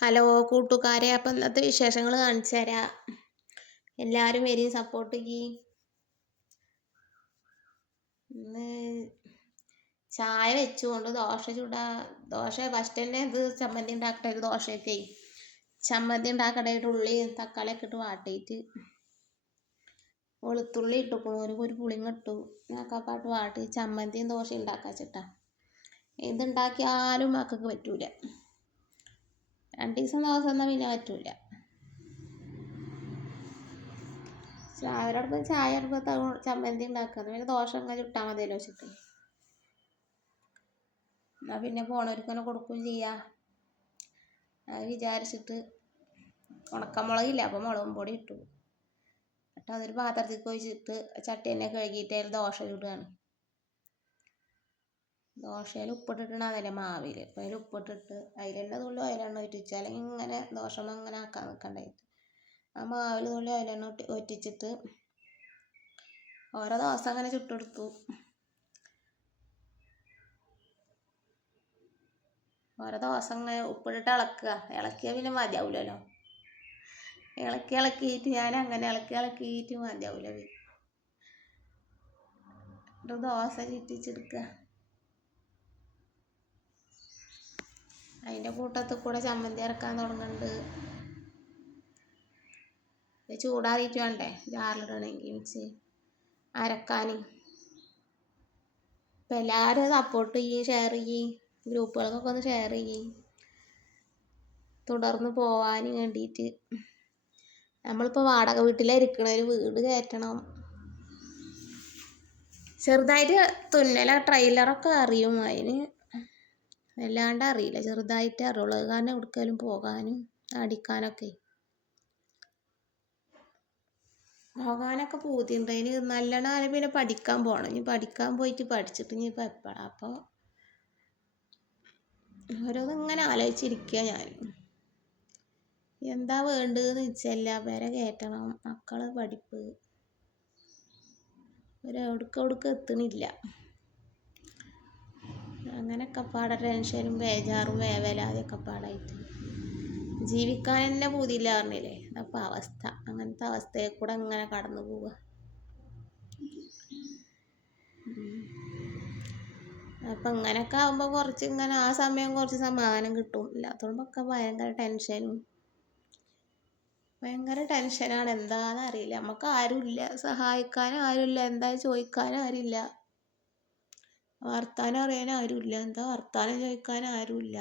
Hello കൂട്ടുകാരെ, അപ്പം ഇന്നത്തെ വിശേഷങ്ങൾ കാണിച്ചു തരാം. എല്ലാവരും വരും, സപ്പോർട്ട് ചെയ്യും. ഇന്ന് ചായ വെച്ചുകൊണ്ട് ദോശ ഫസ്റ്റ് തന്നെ ഇത് ചമ്മന്തി ഉണ്ടാക്കട്ടെ. ഒരു ദോശയൊക്കെ ചമ്മന്തി ഉണ്ടാക്കട്ടായിട്ട് ഉള്ളിയും തക്കാളിയൊക്കെ ഇട്ട് വാട്ടിയിട്ട് വെളുത്തുള്ളി ഇട്ടുക്കണു, ഒരു പുളിങ്ങ ഇട്ടു, പാട്ട് വാട്ടി ചമ്മന്തിയും ദോശ ഉണ്ടാക്കാച്ചിട്ടാ. ഇതുണ്ടാക്കിയാലും മക്കൾക്ക് പറ്റൂല. 2 ദിവസം എന്നാൽ പിന്നെ പറ്റൂല. ചായ അടുപ്പത്ത് ചമ്മന്തി ഉണ്ടാക്കുന്നത്, പിന്നെ ദോശ ഇങ്ങനെ ചുട്ടാൽ മതിയല്ലോ വെച്ചിട്ട്. എന്നാൽ പിന്നെ പോണവർക്കന്നെ കൊടുക്കുകയും ചെയ്യാം. അത് വിചാരിച്ചിട്ട് ഉണക്കമുളകില്ല, അപ്പോൾ മുളകും പൊടി ഇട്ടു. എന്നിട്ട് അതൊരു പാത്രത്തിൽ ഒഴിച്ചിട്ട് ചട്ടി തന്നെ കഴുകിയിട്ട് അതിൽ ദോശ ചുടുകയാണ്. ദോശയിൽ ഉപ്പിട്ടിട്ടുണ്ടാകുന്നില്ല മാവിൽ, അപ്പോൾ അതിൽ ഉപ്പിട്ടിട്ട് അതിലെണ്ണ തുള്ളി അതിലെണ്ണ ഒറ്റിച്ച്, അല്ലെങ്കിൽ ഇങ്ങനെ ദോശ അങ്ങനെ ആക്കാൻ നിൽക്കണ്ടായിട്ട് ആ മാവിൽ തുള്ളി അതിലെണ്ണ ഒറ്റിച്ചിട്ട് ഓരോ ദോശ അങ്ങനെ ചുട്ടെടുത്തു. ഓരോ ദോശ അങ്ങനെ ഉപ്പിട്ടിട്ട് ഇളക്കിയാൽ പിന്നെ മതിയാവില്ലല്ലോ. ഇളക്കിയിട്ട് ഞാൻ അങ്ങനെ ഇളക്കിയിട്ട് മതിയാവില്ല. ദോശ ചുറ്റിച്ചെടുക്കുക. അതിൻ്റെ കൂട്ടത്തിൽ കൂടെ ചമ്മന്തി ഇറക്കാൻ തുടങ്ങുന്നുണ്ട്. ചൂടാറിയിട്ട് വേണ്ടേ ജാറിലിടണമെങ്കിൽ മിക്സി അരക്കാൻ. ഇപ്പം എല്ലാവരും സപ്പോർട്ട് ചെയ്യും, ഷെയർ ചെയ്യും, ഗ്രൂപ്പുകൾക്കൊക്കെ ഒന്ന് ഷെയർ ചെയ്യും. തുടർന്ന് പോകാൻ വേണ്ടിയിട്ട് നമ്മളിപ്പോൾ വാടക വീട്ടിലിരിക്കണ ഒരു വീട് കയറ്റണം. ചെറുതായിട്ട് തുന്നല ട്രെയിലറൊക്കെ അറിയും, അതിന് വല്ലാണ്ട് അറിയില്ല, ചെറുതായിട്ട് അറിയുള്ളൂ. അത് കാരണം എവിടേക്കെങ്കിലും പോകാനും അടിക്കാനൊക്കെ പൂതിയുണ്ട്. അതിന് നല്ലോണം പിന്നെ പഠിക്കാൻ പോകണം. ഇനി പഠിക്കാൻ പോയിട്ട് പഠിച്ചിട്ട് ഇനിയിപ്പോൾ എപ്പോഴാണ്. അപ്പോൾ ഓരോന്നിങ്ങനെ ആലോചിച്ചിരിക്കുക ഞാൻ. എന്താ വേണ്ടതെന്ന് വെച്ചല്ല, വരെ കയറ്റണം, മക്കളെ പഠിപ്പ്, എവിടേക്ക് എത്തണില്ല. അങ്ങനെയൊക്കെ പാടെ ടെൻഷനും ബേജാറും വേവലാതൊക്കെ പാടായിട്ട് ജീവിക്കാൻ തന്നെ പൂതിയില്ല പറഞ്ഞില്ലേ. അപ്പം അവസ്ഥ അങ്ങനത്തെ അവസ്ഥയിൽ കൂടെ അങ്ങനെ കടന്നു പോവുക. അപ്പം ഇങ്ങനെയൊക്കെ ആകുമ്പോൾ കുറച്ച് ഇങ്ങനെ ആ സമയം കുറച്ച് സമാധാനം കിട്ടും. ഇല്ലാത്തതുകൊണ്ടൊക്കെ ഭയങ്കര ടെൻഷനാണ്. എന്താണെന്ന് അറിയില്ല. നമുക്ക് ആരുമില്ല, സഹായിക്കാനും ആരുമില്ല, എന്താ ചോദിക്കാനും ആരുമില്ല, വർത്താനം അറിയാനും ആരുമില്ല, എന്താ വർത്താനം ചോദിക്കാനും ആരുമില്ല.